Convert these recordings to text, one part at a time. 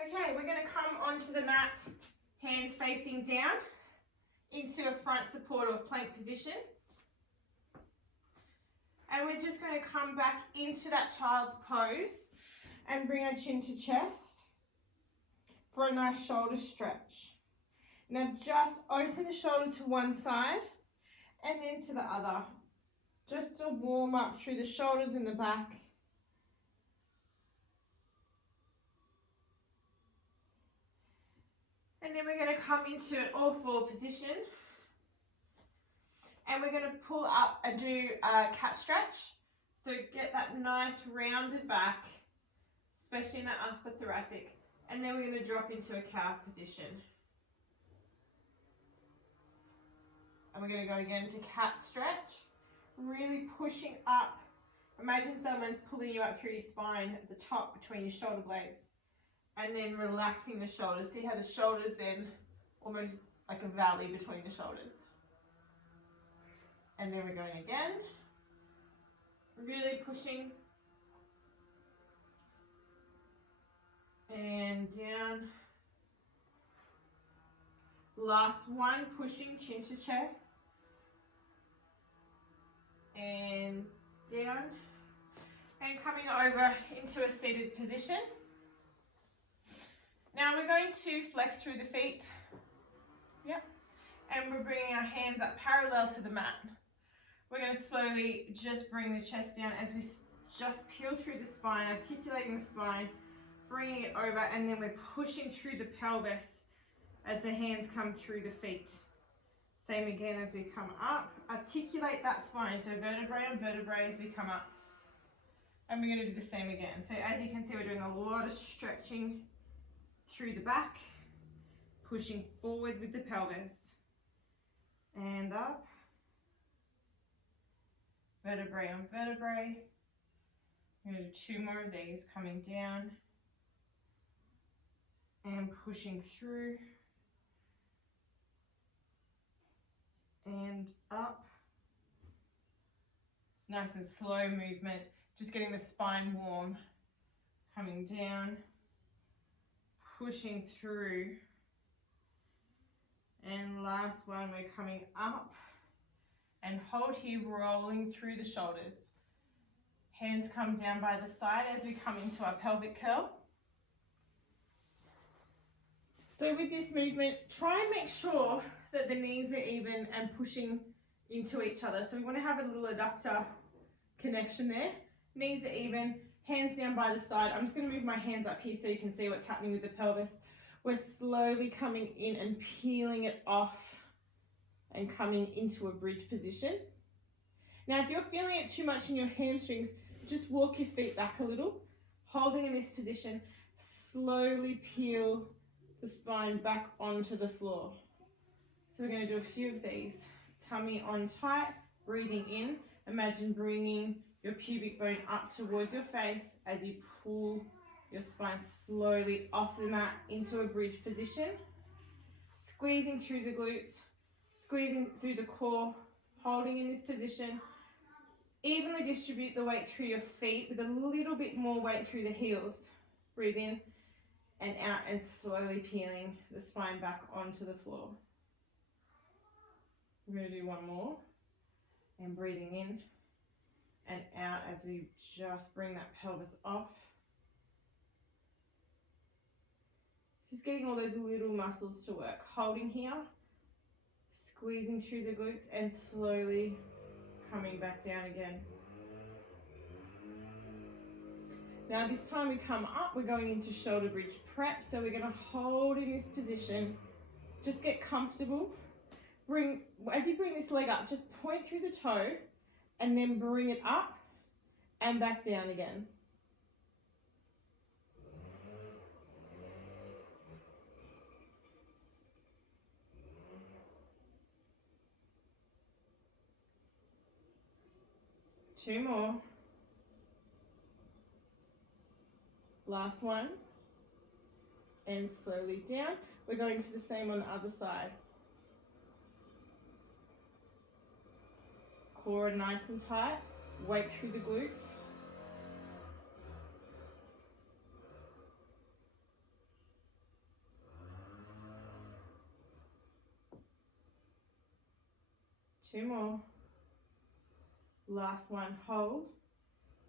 Okay, we're going to come onto the mat, hands facing down, into a front support or plank position. And we're just going to come back into that child's pose and bring our chin to chest for a nice shoulder stretch. Now just open the shoulder to one side and then to the other. Just to warm up through the shoulders and the back. And then we're going to come into an all-four position. And we're going to pull up and do a cat stretch. So get that nice rounded back, especially in that upper thoracic. And then we're going to drop into a cow position. And we're going to go again to cat stretch. Really pushing up. Imagine someone's pulling you up through your spine at the top between your shoulder blades. And then relaxing the shoulders. See how the shoulders then almost like a valley between the shoulders. And then we're going again. Really pushing. And down. Last one, pushing chin to chest. And down. And coming over into a seated position. Now we're going to flex through the feet. Yep. And we're bringing our hands up parallel to the mat. We're going to slowly just bring the chest down as we just peel through the spine, articulating the spine, bringing it over, and then we're pushing through the pelvis as the hands come through the feet. Same again as we come up. Articulate that spine, so vertebrae on vertebrae as we come up. And we're going to do the same again. So as you can see, we're doing a lot of stretching through the back, pushing forward with the pelvis. And up. Vertebrae on vertebrae. I'm going to do 2 more of these, coming down and pushing through and up. It's nice and slow movement, just getting the spine warm, coming down, pushing through, and last one, we're coming up and hold here, rolling through the shoulders. Hands come down by the side as we come into our pelvic curl. So with this movement, try and make sure that the knees are even and pushing into each other. So we want to have a little adductor connection there. Knees are even, hands down by the side. I'm just going to move my hands up here so you can see what's happening with the pelvis. We're slowly coming in and peeling it off and coming into a bridge position. Now, if you're feeling it too much in your hamstrings, just walk your feet back a little, holding in this position. Slowly peel the spine back onto the floor. So we're going to do a few of these. Tummy on tight, breathing in. Imagine bringing your pubic bone up towards your face as you pull your spine slowly off the mat into a bridge position. Squeezing through the glutes, squeezing through the core, holding in this position. Evenly distribute the weight through your feet with a little bit more weight through the heels. Breathe in and out and slowly peeling the spine back onto the floor. We're going to do one more. And breathing in and out as we just bring that pelvis off. Just getting all those little muscles to work. Holding here, squeezing through the glutes and slowly coming back down again. Now this time we come up, we're going into shoulder bridge prep. So we're going to hold in this position. Just get comfortable. As you bring this leg up, just point through the toe and then bring it up and back down again. Two more. Last one. And slowly down. We're going to the same on the other side. Core nice and tight. Weight through the glutes. 2 more. Last one, hold.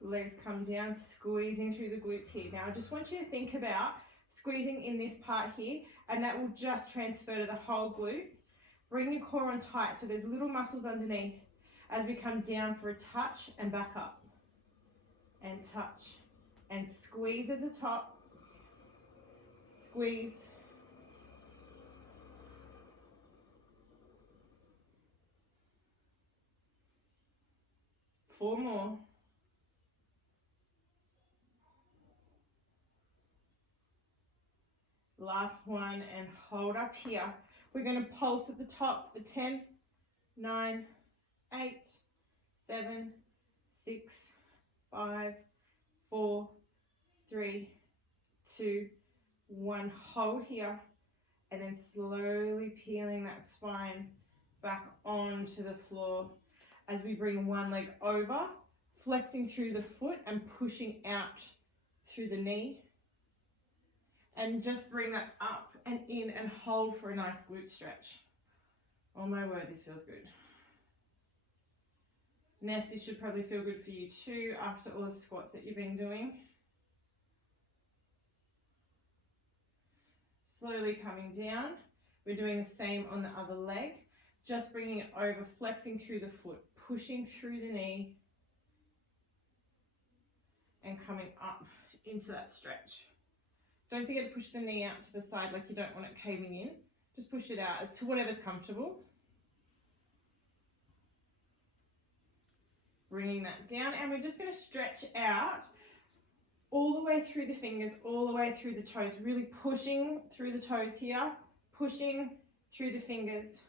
Legs come down, squeezing through the glutes here. Now I just want you to think about squeezing in this part here, and that will just transfer to the whole glute. Bring your core on tight so there's little muscles underneath as we come down for a touch and back up. And touch. And squeeze at the top. Squeeze. Four more. Last one, and hold up here. We're going to pulse at the top for 10, 9, 8, 7, 6, 5, 4, 3, 2, 1. Hold here, and then slowly peeling that spine back onto the floor as we bring one leg over, flexing through the foot and pushing out through the knee. And just bring that up and in and hold for a nice glute stretch. Oh my word, this feels good. Nest, this should probably feel good for you too after all the squats that you've been doing. Slowly coming down. We're doing the same on the other leg. Just bringing it over, flexing through the foot, pushing through the knee, and coming up into that stretch. Don't forget to push the knee out to the side like you don't want it caving in. Just push it out to whatever's comfortable. Bringing that down, and we're just going to stretch out all the way through the fingers, all the way through the toes, really pushing through the toes here, pushing through the fingers.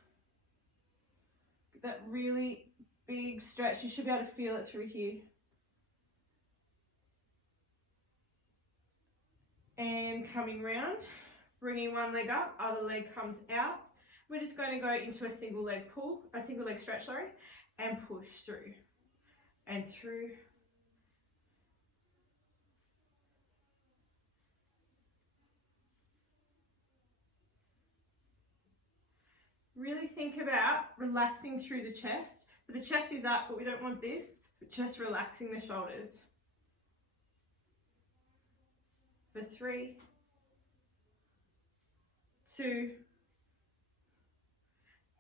That really big stretch, you should be able to feel it through here. And coming round, bringing one leg up, other leg comes out. We're just going to go into a single leg pull, a single leg stretch, sorry, and push through and through. Really think about relaxing through the chest. But the chest is up, but we don't want this, but just relaxing the shoulders. For 3, 2,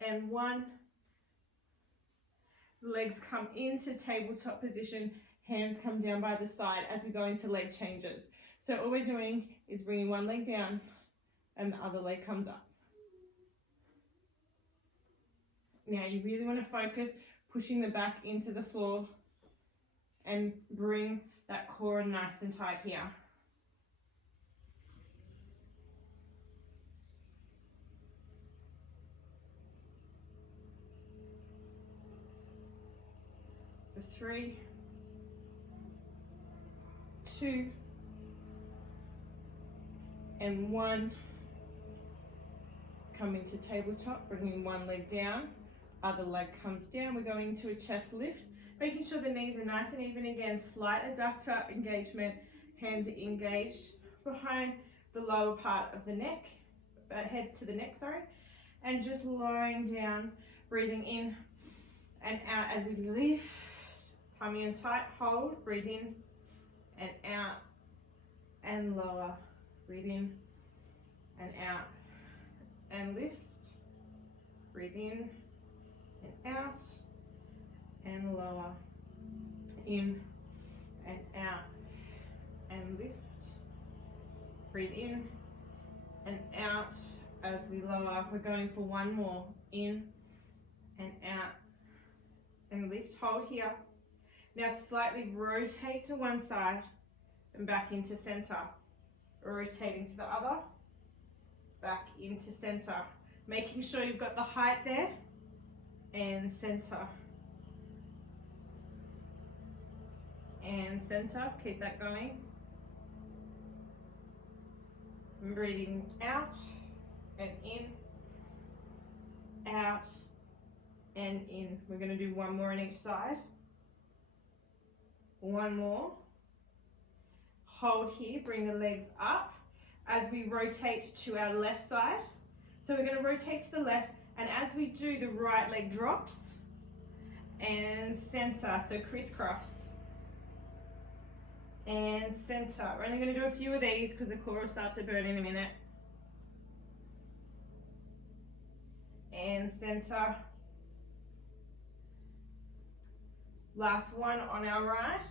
and 1. Legs come into tabletop position, hands come down by the side as we go into leg changes. So all we're doing is bringing one leg down and the other leg comes up. Now you really want to focus pushing the back into the floor and bring that core nice and tight here. For 3, 2, and 1. Coming to tabletop, bringing one leg down, other leg comes down. We're going into a chest lift, making sure the knees are nice and even again, slight adductor engagement, hands are engaged behind the lower part of the neck, head to the neck, sorry, and just lying down, breathing in and out as we lift, tummy in tight, hold, breathe in and out and lower, breathe in and out and lift, breathe in and out and lower, in and out and lift, breathe in and out as we lower. We're going for one more, in and out and lift, hold here. Now slightly rotate to one side and back into center, rotating to the other, back into center, making sure you've got the height there, and center, and center, keep that going, and breathing out and in, out and in. We're going to do one more on each side, one more, hold here, bring the legs up as we rotate to our left side. So we're going to rotate to the left, and as we do, the right leg drops and center, so crisscross, and center. We're only going to do a few of these because the core will start to burn in a minute. And center. Last one on our right.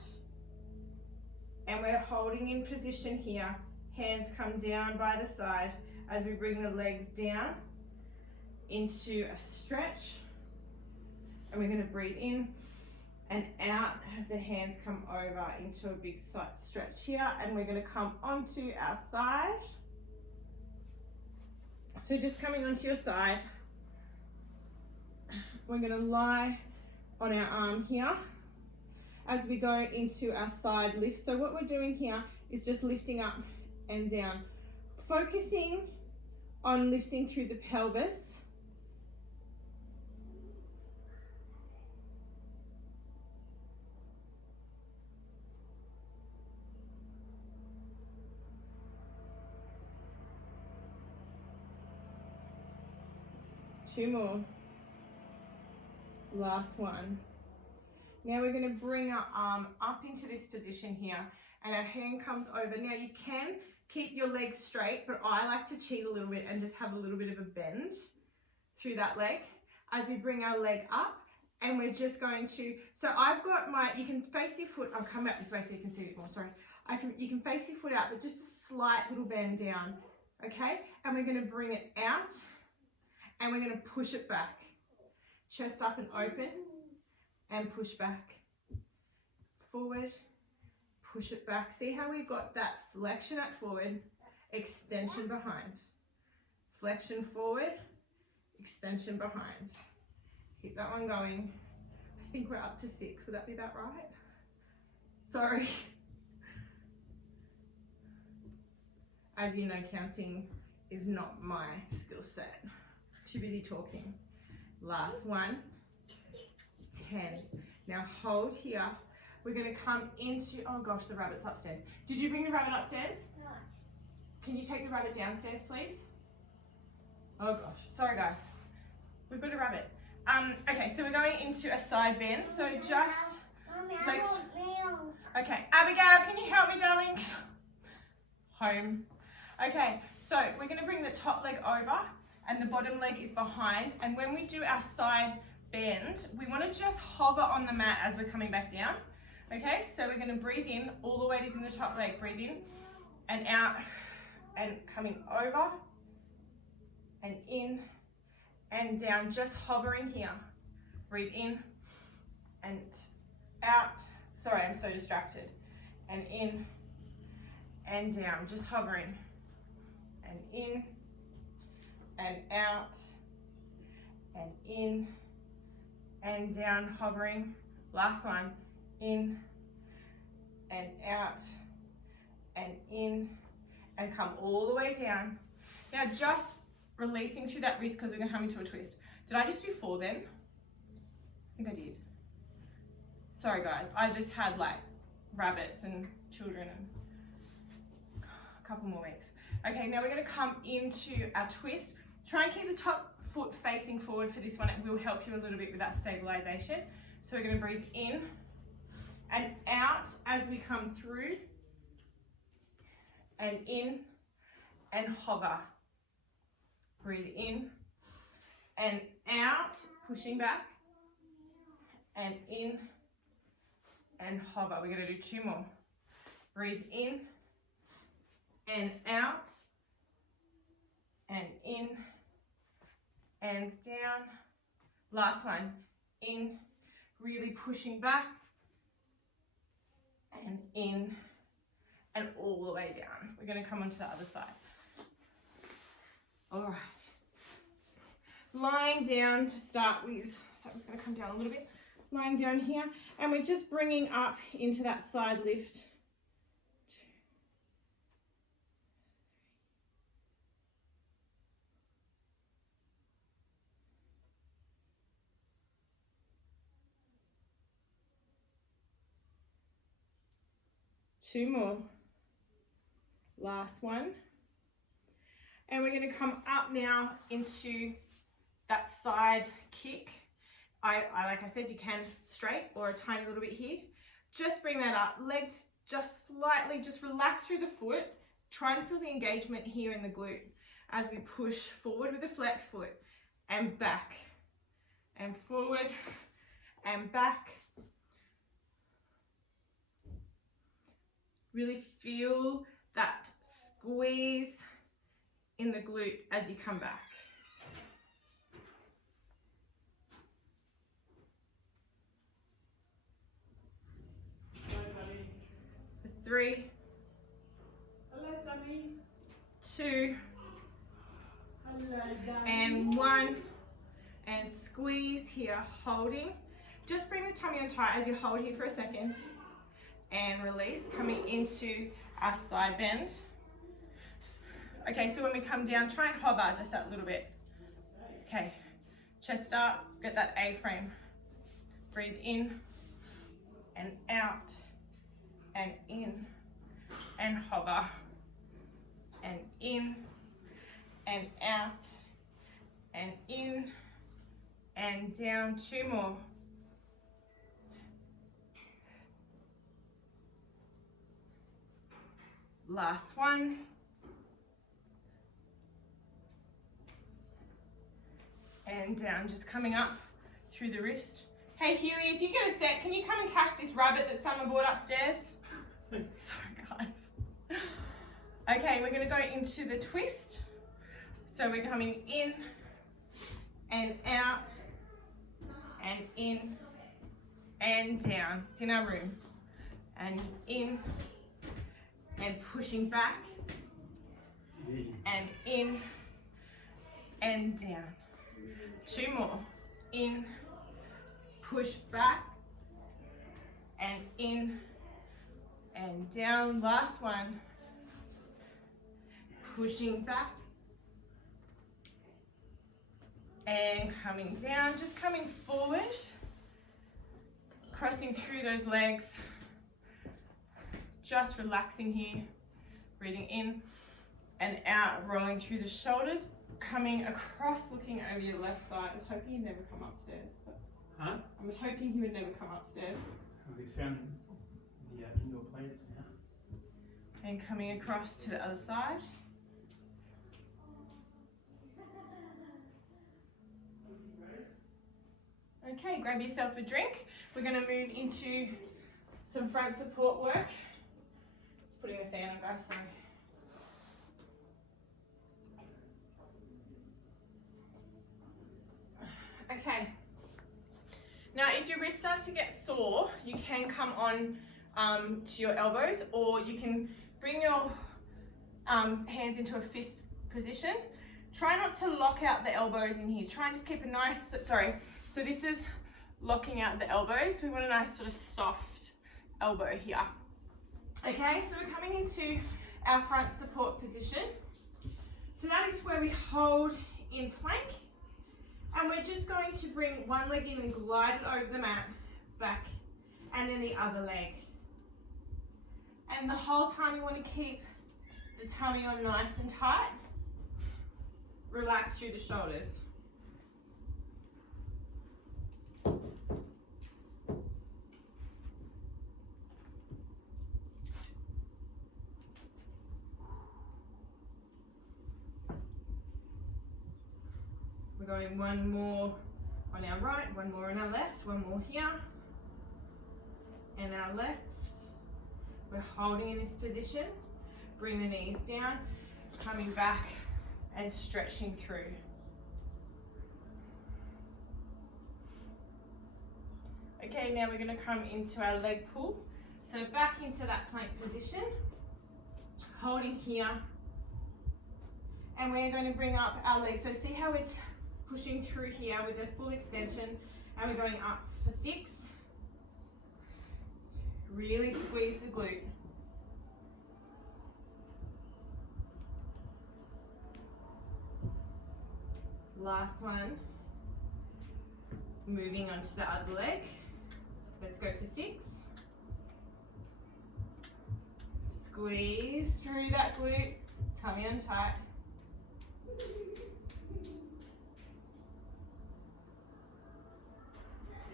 And we're holding in position here. Hands come down by the side as we bring the legs down into a stretch. And we're going to breathe in and out as the hands come over into a big side stretch here. And we're going to come onto our side. So just coming onto your side, we're going to lie on our arm here as we go into our side lift. So what we're doing here is just lifting up and down, focusing on lifting through the pelvis. Two more. Last one. Now we're going to bring our arm up into this position here and our hand comes over. Now you can keep your legs straight, but I like to cheat a little bit and just have a little bit of a bend through that leg as we bring our leg up. And we're just going to, so I've got my, you can face your foot, I'll come back this way so you can see it more, sorry. You can face your foot out, but just a slight little bend down, okay? And we're going to bring it out and we're going to push it back. Chest up and open and push back. Forward, push it back. See how we got that flexion at forward, extension behind. Flexion forward, extension behind. Keep that one going. I think we're up to 6. Would that be about right? Sorry. As you know, counting is not my skill set. Too busy talking. Last one. 10. Now hold here. We're going to come into, oh gosh, the rabbit's upstairs. Did you bring the rabbit upstairs? No. Can you take the rabbit downstairs, please? Oh gosh, sorry guys. We've got a rabbit. Okay, so we're going into a side bend. So just legs. Okay, Abigail, can you help me, darling? Home. Okay, so we're going to bring the top leg over and the bottom leg is behind. And when we do our side bend, we want to just hover on the mat as we're coming back down. Okay, so we're going to breathe in, all the weight is in the top leg, breathe in and out and coming over and in and down, just hovering here. Breathe in and out. Sorry, I'm so distracted. And in and down, just hovering. And in and out and in and down, hovering. Last one, in and out and in and come all the way down. Now just releasing through that wrist because we're going to come into a twist. Did I just do 4 then? I think I did. Sorry guys, I just had like rabbits and children and a couple more weeks. Okay, now we're going to come into our twist. Try and keep the top foot facing forward for this one. It will help you a little bit with that stabilization. So we're going to breathe in and out as we come through and in and hover. Breathe in and out, pushing back and in and hover. We're going to do 2 more. Breathe in and out and in and down. Last one, in, really pushing back and in and all the way down. We're going to come onto the other side. All right. Lying down to start with. So I'm just going to come down a little bit. Lying down here, and we're just bringing up into that side lift. 2 more. Last one. And we're going to come up now into that side kick. like I said, you can straight or a tiny little bit here. Just bring that up, legs just slightly, just relax through the foot. Try and feel the engagement here in the glute as we push forward with the flex foot and back and forward and back. Really feel that squeeze in the glute as you come back. For 3, 2, and 1, and squeeze here, holding. Just bring the tummy on tight as you hold here for a second, and release, coming into our side bend. Okay, so when we come down, try and hover just that little bit. Okay, chest up, get that A-frame. Breathe in and out and in and hover and in and out and in and down. 2 more. Last one. And down, just coming up through the wrist. Hey Huey, if you get a sec, can you come and catch this rabbit that Summer brought upstairs? Sorry guys. Okay, we're gonna go into the twist. So we're coming in and out and in and down. It's in our room. And in and pushing back and in and down. 2 more. In, push back and in and down. Last one. Pushing back and coming down, just coming forward, crossing through those legs, just relaxing here, breathing in and out, rolling through the shoulders, coming across, looking over your left side. I was hoping he'd never come upstairs. But huh? I was hoping he would never come upstairs. We found the indoor plants now. And coming across to the other side. Okay, grab yourself a drink. We're going to move into some front support work. Just putting a fan on, guys, sorry. Okay. Now, if your wrists start to get sore, you can come on to your elbows, or you can bring your hands into a fist position. Try not to lock out the elbows in here. Try and just keep a nice, so this is locking out the elbows. We want a nice sort of soft elbow here. Okay, so we're coming into our front support position. So that is where we hold in plank. And we're just going to bring one leg in and glide it over the mat, back, and then the other leg. And the whole time you want to keep the tummy on nice and tight. Relax through the shoulders. We're going one more on our right, one more on our left, one more here, and our left. We're holding in this position. Bring the knees down, coming back and stretching through. Okay, now we're going to come into our leg pull. So back into that plank position, holding here, and we're going to bring up our legs. So see how we're pushing through here with a full extension, and we're going up for 6. Really squeeze the glute. Last one. Moving on to the other leg. Let's go for 6. Squeeze through that glute, tummy on tight.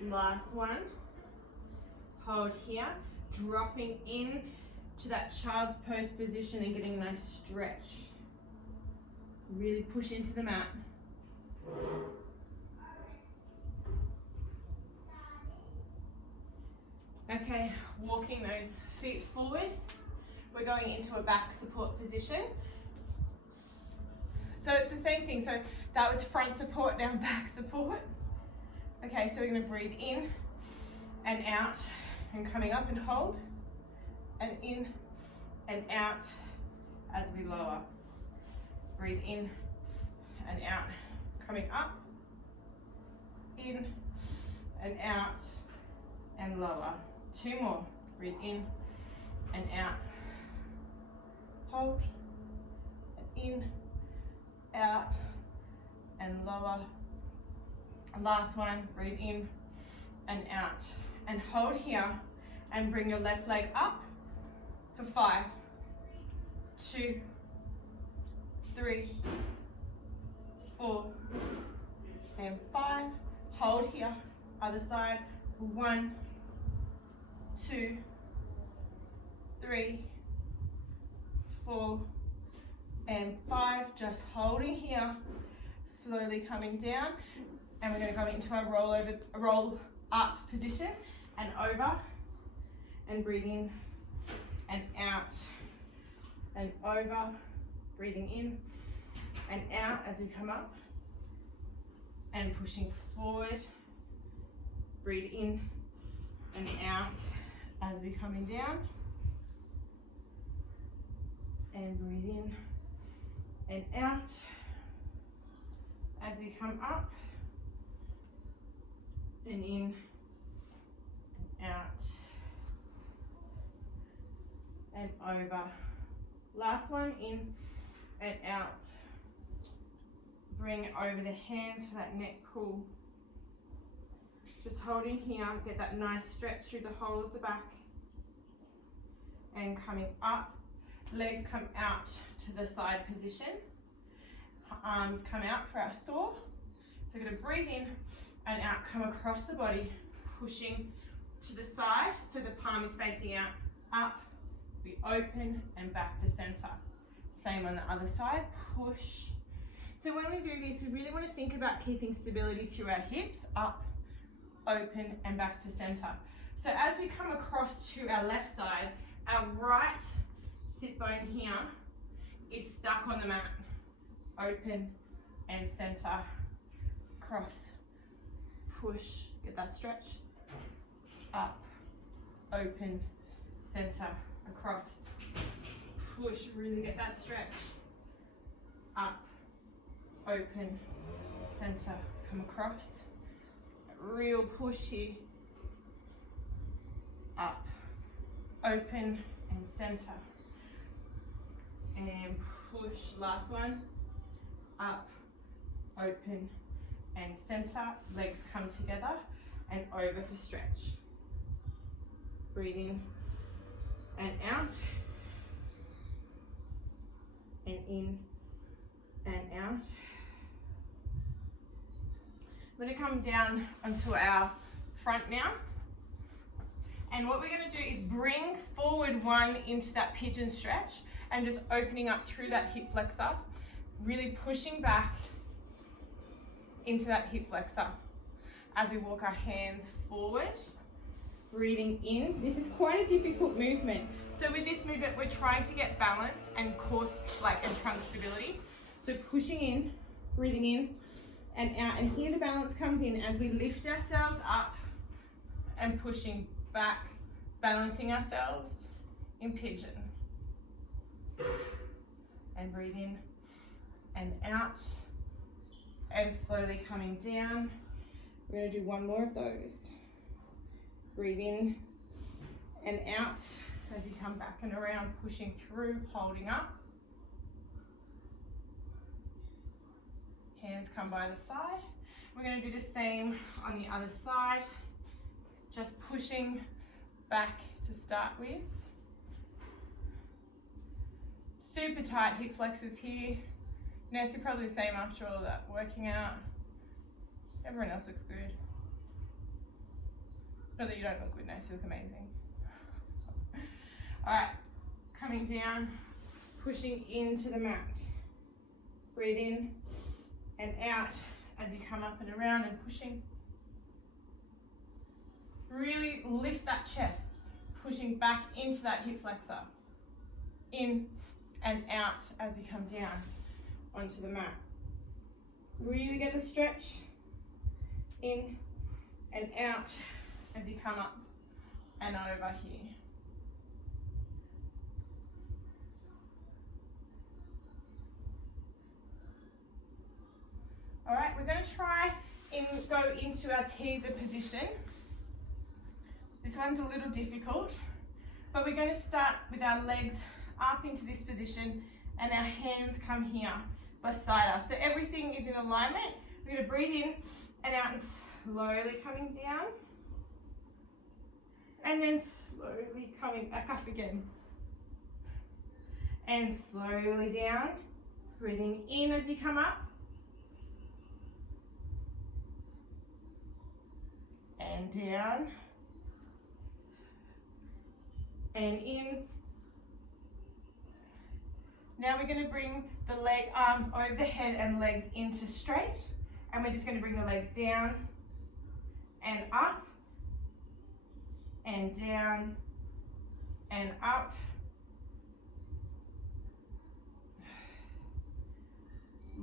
Last one. Hold here, dropping in to that child's pose position and getting a nice stretch. Really push into the mat. Okay, walking those feet forward. We're going into a back support position. So it's the same thing. So that was front support, now back support. Okay, so we're going to breathe in and out and coming up and hold, and in and out as we lower. Breathe in and out, coming up, in and out and lower. 2 more. Breathe in and out. Hold, and in, out and lower. Last one. Breathe in and out. And hold here and bring your left leg up for 5, 2, 3, 4, and 5. Hold here. Other side. 1, 2, 3, 4, and 5. Just holding here. Slowly coming down. And we're going to go into a roll up position and over. And breathe in and out and over. Breathing in and out as we come up. And pushing forward. Breathe in and out as we're coming down. And breathe in and out as we come up. And in and out and over. Last one, in and out. Bring over the hands for that neck pull. Just holding here, get that nice stretch through the whole of the back. And coming up, legs come out to the side position. Arms come out for our saw. So we're going to breathe in and out, come across the body, pushing to the side so the palm is facing out, up, we open and back to center. Same on the other side, push. So when we do this, we really want to think about keeping stability through our hips, up, open and back to center. So as we come across to our left side, our right sit bone here is stuck on the mat. Open and center, cross, push, get that stretch, up, open, center, across, push, really get that stretch, up, open, center, come across, real push here, up, open and center, and push, last one, up, open and center, legs come together and over for stretch. Breathe in and out, and in and out. I'm going to come down onto our front now. And what we're going to do is bring forward one into that pigeon stretch and just opening up through that hip flexor, really pushing back into that hip flexor as we walk our hands forward, breathing in. This is quite a difficult movement. So with this movement, we're trying to get balance and core and trunk stability. So pushing in, breathing in and out. And here the balance comes in as we lift ourselves up and pushing back, balancing ourselves in pigeon. And breathe in and out. And slowly coming down. We're going to do one more of those. Breathe in and out as you come back and around, pushing through, holding up. Hands come by the side. We're going to do the same on the other side. Just pushing back to start with. Super tight hip flexors here. Ness, you're probably the same after all that working out. Everyone else looks good. Not that you don't look good, no, you look amazing. All right, coming down, pushing into the mat. Breathe in and out as you come up and around and pushing. Really lift that chest, pushing back into that hip flexor. In and out as you come down onto the mat. Really get the stretch. In and out as you come up and over here. All right, we're going to try and go into our teaser position. This one's a little difficult, but we're going to start with our legs up into this position and our hands come here beside us. So everything is in alignment. We're going to breathe in and out and slowly coming down. And then slowly coming back up again. And slowly down. Breathing in as you come up. And down. And in. Now we're going to bring the arms over the head and legs into straight. And we're just going to bring the legs down and up. And down and up.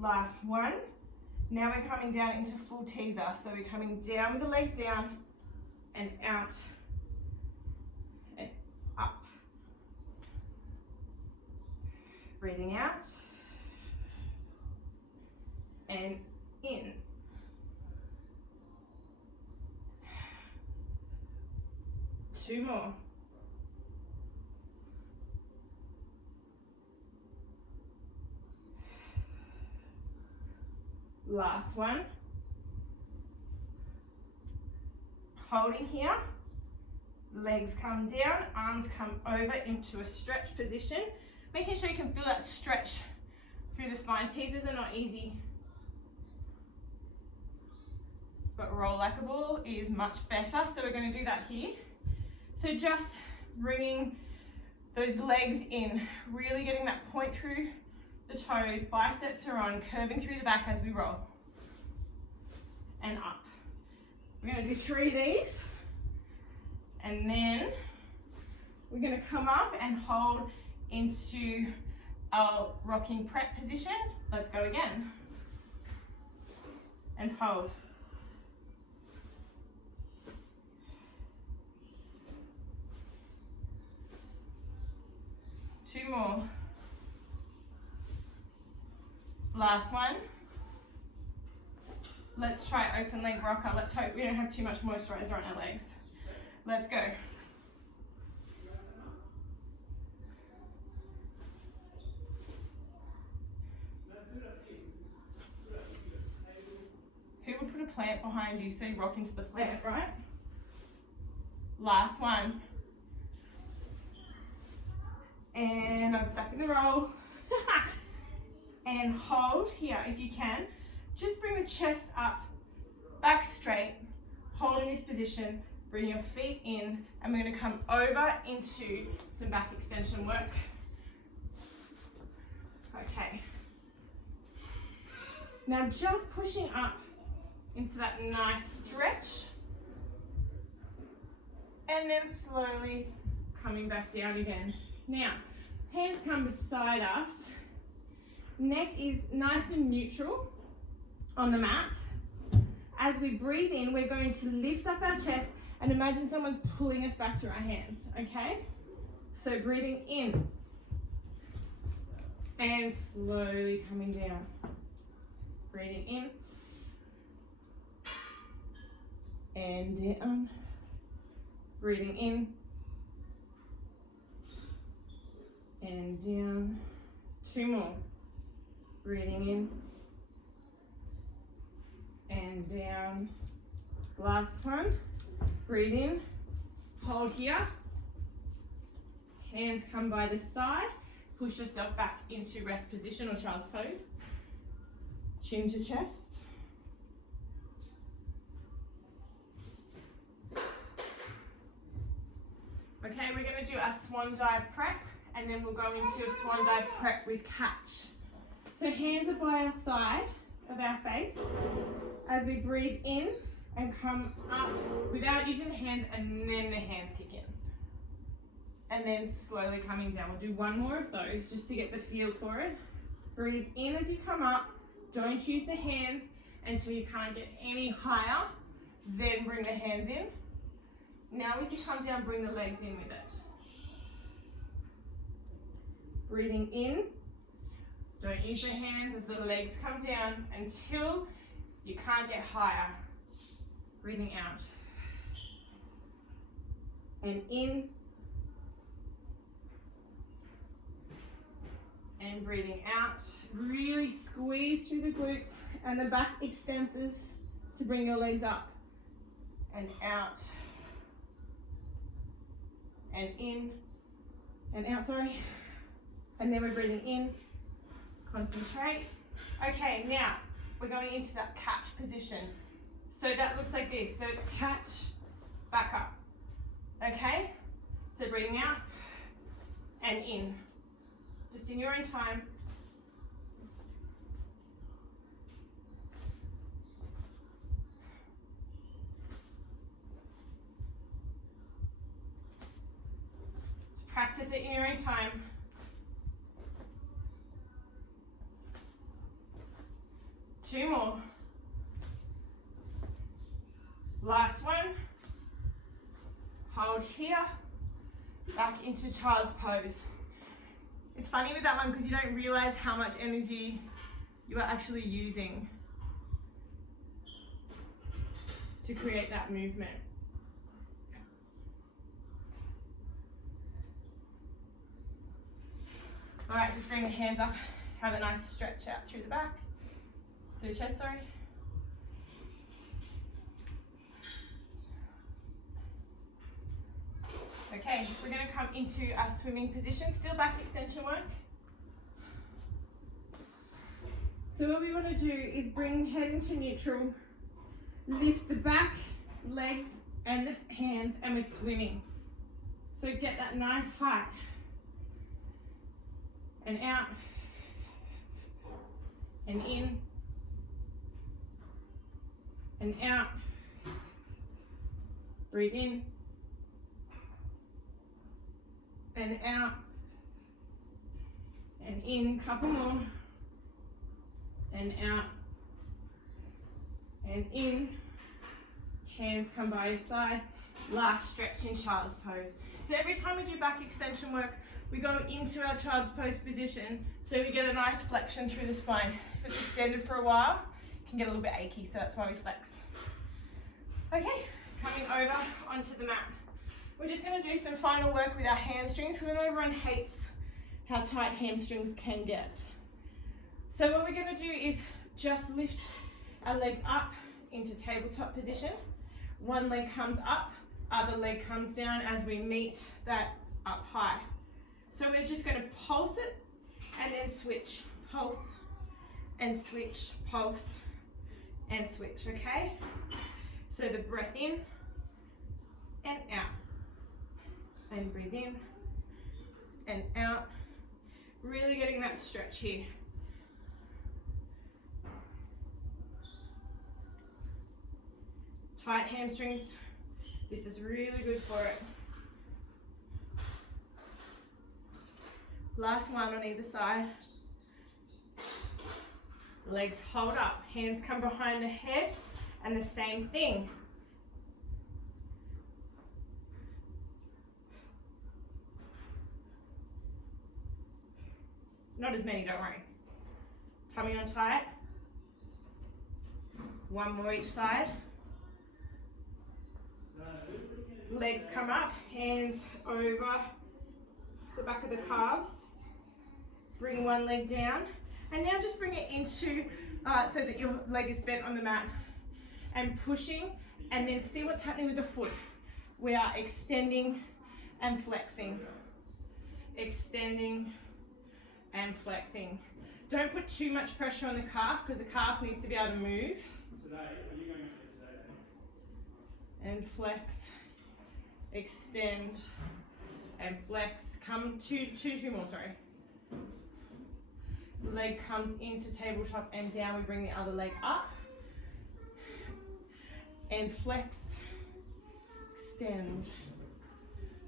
Last one. Now we're coming down into full teaser. So we're coming down with the legs down and out and up. Breathing out and in. Two more. Last one. Holding here. Legs come down, arms come over into a stretch position. Making sure you can feel that stretch through the spine. Teasers are not easy, but roll like a ball is much better. So we're going to do that here. So just bringing those legs in, really getting that point through the toes, biceps are on, curving through the back as we roll. And up. We're going to do 3 of these. And then we're going to come up and hold into our rocking prep position. Let's go again. And hold. Two more. Last one. Let's try open leg rocker. Let's hope we don't have too much moisturizer on our legs. Let's go. Who would put a plant behind you so you rock into the plant, right? Last one. And I'm stuck in the roll. And hold here if you can. Just bring the chest up, back straight, hold in this position, bring your feet in, and we're going to come over into some back extension work. Okay. Now just pushing up into that nice stretch, and then slowly coming back down again. Now, hands come beside us. Neck is nice and neutral on the mat. As we breathe in, we're going to lift up our chest and imagine someone's pulling us back through our hands, okay? So breathing in and slowly coming down. Breathing in and down. Breathing in and down. 2 more. Breathing in and down. Last one. Breathe in. Hold here. Hands come by the side. Push yourself back into rest position or child's pose. Chin to chest. Okay, we're going to do a swan dive prep, and then we'll go into a swan dive prep with catch. So hands are by our side of our face as we breathe in and come up without using the hands, and then the hands kick in. And then slowly coming down. We'll do one more of those just to get the feel for it. Breathe in as you come up. Don't use the hands until you can't get any higher. Then bring the hands in. Now as you come down, bring the legs in with it. Breathing in. Don't use the hands as the legs come down until you can't get higher. Breathing out. And in. And breathing out. Really squeeze through the glutes and the back extensors to bring your legs up. And out. And in. And out, sorry. And then we're breathing in. Concentrate. Okay, now we're going into that catch position. So that looks like this. So it's catch, back up. Okay? So breathing out and in. Just in your own time. Just practice it in your own time. Two more. Last one. Hold here. Back into child's pose. It's funny with that one because you don't realize how much energy you are actually using to create that movement. All right, just bring the hands up. Have a nice stretch out through the back, through the chest, sorry. Okay, we're going to come into our swimming position, still back extension work. So what we want to do is bring head into neutral, lift the back, legs and the hands, and we're swimming. So get that nice height. And out. And in. And out. Breathe in. And out. And in. Couple more. And out. And in. Hands come by your side. Last stretch in child's pose. So every time we do back extension work, we go into our child's pose position so we get a nice flexion through the spine. If it's extended for a while, it can get a little bit achy, so that's why we flex. Okay, coming over onto the mat. We're just going to do some final work with our hamstrings because I know everyone hates how tight hamstrings can get. So what we're going to do is just lift our legs up into tabletop position. One leg comes up, other leg comes down as we meet that up high. So we're just going to pulse it and then switch, pulse and switch, pulse and switch, okay? So the breath in and out, and breathe in and out, really getting that stretch here. Tight hamstrings, this is really good for it. Last one on either side. Legs hold up, hands come behind the head, and the same thing. Not as many, don't worry. Tummy on tight. One more each side. Legs come up, hands over the back of the calves. Bring one leg down. And now just bring it into, so that your leg is bent on the mat. And pushing, and then see what's happening with the foot. We are extending and flexing. Extending and flexing. Don't put too much pressure on the calf because the calf needs to be able to move. Today, are you going up there today? And flex, extend, and flex. Come two more, sorry. Leg comes into tabletop and down. We bring the other leg up and flex, extend.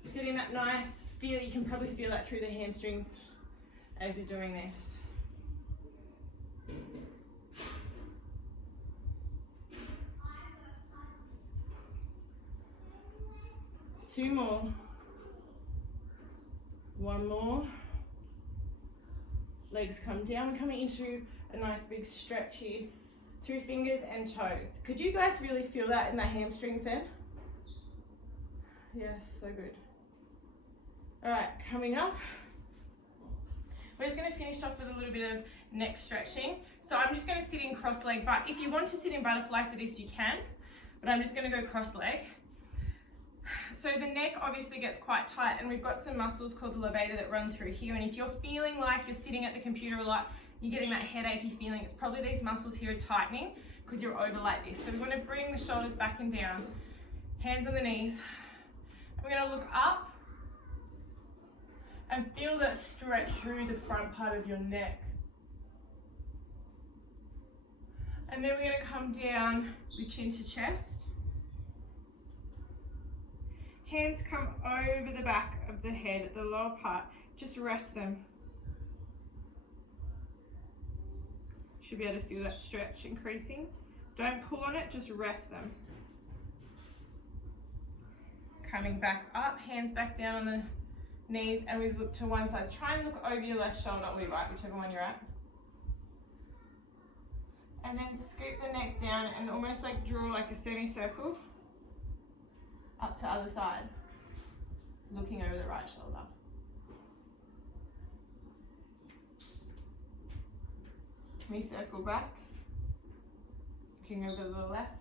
Just getting that nice feel. You can probably feel that through the hamstrings as you're doing this. Two more. One more. Legs come down. We're coming into a nice big stretch here through fingers and toes. Could you guys really feel that in the hamstrings then? Yes, so good. All right, coming up. We're just going to finish off with a little bit of neck stretching. So I'm just going to sit in cross leg, but if you want to sit in butterfly for this, you can. But I'm just going to go cross leg. So the neck obviously gets quite tight, and we've got some muscles called the levator that run through here. And if you're feeling like you're sitting at the computer a lot, you're getting that headachy feeling, it's probably these muscles here are tightening because you're over like this. So we want to bring the shoulders back and down, hands on the knees. We're going to look up and feel that stretch through the front part of your neck. And then we're going to come down with chin to chest. Hands come over the back of the head at the lower part. Just rest them. Should be able to feel that stretch increasing. Don't pull on it, just rest them. Coming back up, hands back down on the knees, and we've looked to one side. Try and look over your left shoulder or your right, whichever one you're at. And then scoop the neck down and almost like draw like a semicircle up to other side, looking over the right shoulder. Semicircle back, looking over the left.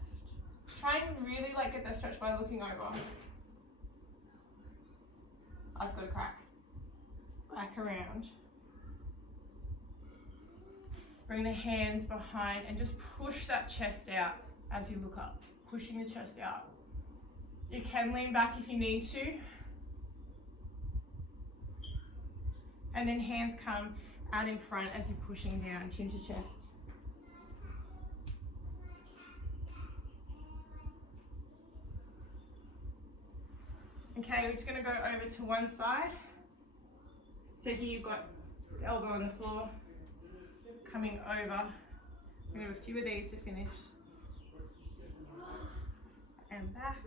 Try and really like get that stretch by looking over. Eyes got a crack. Back around. Bring the hands behind and just push that chest out as you look up. Pushing the chest out. You can lean back if you need to. And then hands come out in front as you're pushing down, chin to chest. Okay, we're just going to go over to one side. So here you've got the elbow on the floor, coming over. We have a few of these to finish. And back.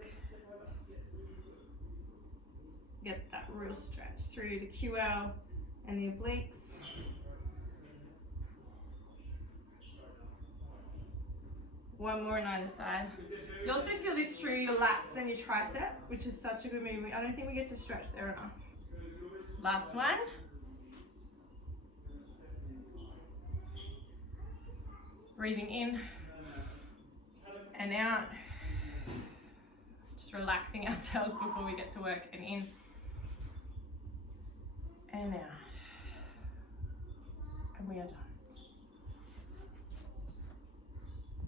Get that real stretch through the QL and the obliques. One more on either side. You also feel this through your lats and your tricep, which is such a good movement. I don't think we get to stretch there enough. Last one. Breathing in and out. Just relaxing ourselves before we get to work, and in and out. And we are done.